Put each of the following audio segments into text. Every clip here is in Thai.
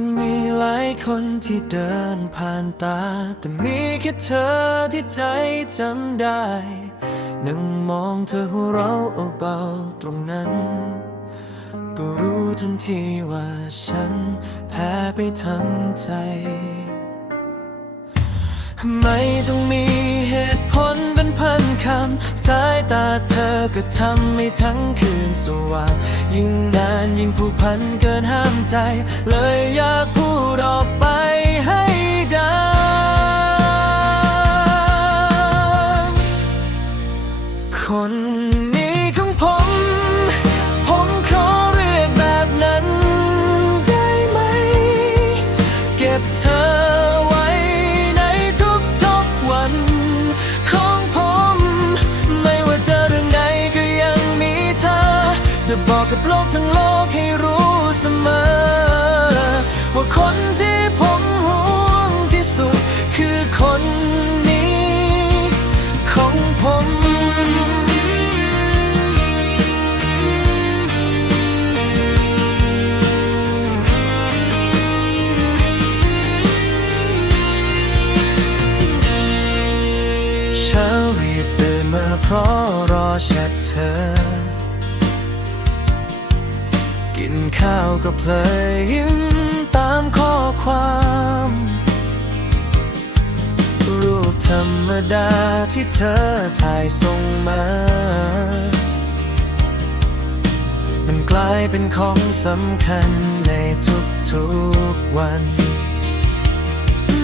งมีหลายคนที่เดินผ่านตา แต่มีแค่เธอที่ใจจำได้ นั่งมองเธอหัวเราะเบาตรงนั้น ก็รู้ทันทีว่าฉันแพ้ไปทั้งใจ ไม่ต้องมี คำสายตาเธอก็ทำให้ทั้งคืนสว่าง ยิ่งนานยิ่งผูกพันเกินห้ามใจ เลยอยากพูดออกไป บอกกับโลกทั้งโลกให้รู้เสมอ ว่าคนที่ผมห่วงที่สุดคือคนนี้ของผมเช้ารีบตื่นมาเพราะรอแชทเธอ ข้าวก็เพลยยิ้มตามข้อความ รูปธรรมดาที่เธอถ่ายส่งมา มันกลายเป็นของสำคัญในทุกๆวัน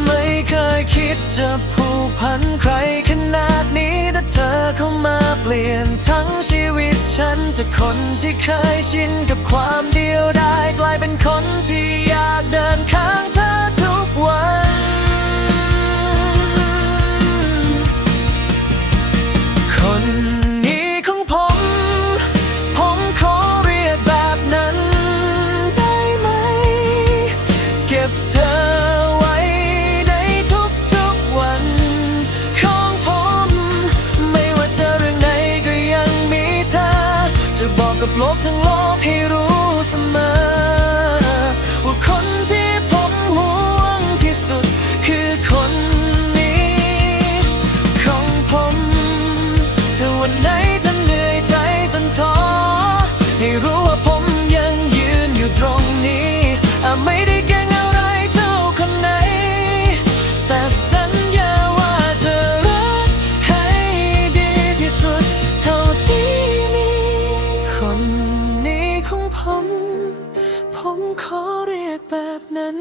ไม่เคยคิดจะผูกพันใครขนาดนี้ จากคนที่เคยชินกับความเดียวดายกลายเป็นคนที่อยากเดินข้างเธอทุกวัน คนนี้ของผม ผมขอเรียกแบบนั้นได้ไหม เก็บเธอ ลบทั้งโลกให้รู้ คนนี้ของผม ผมขอเรียกแบบนั้น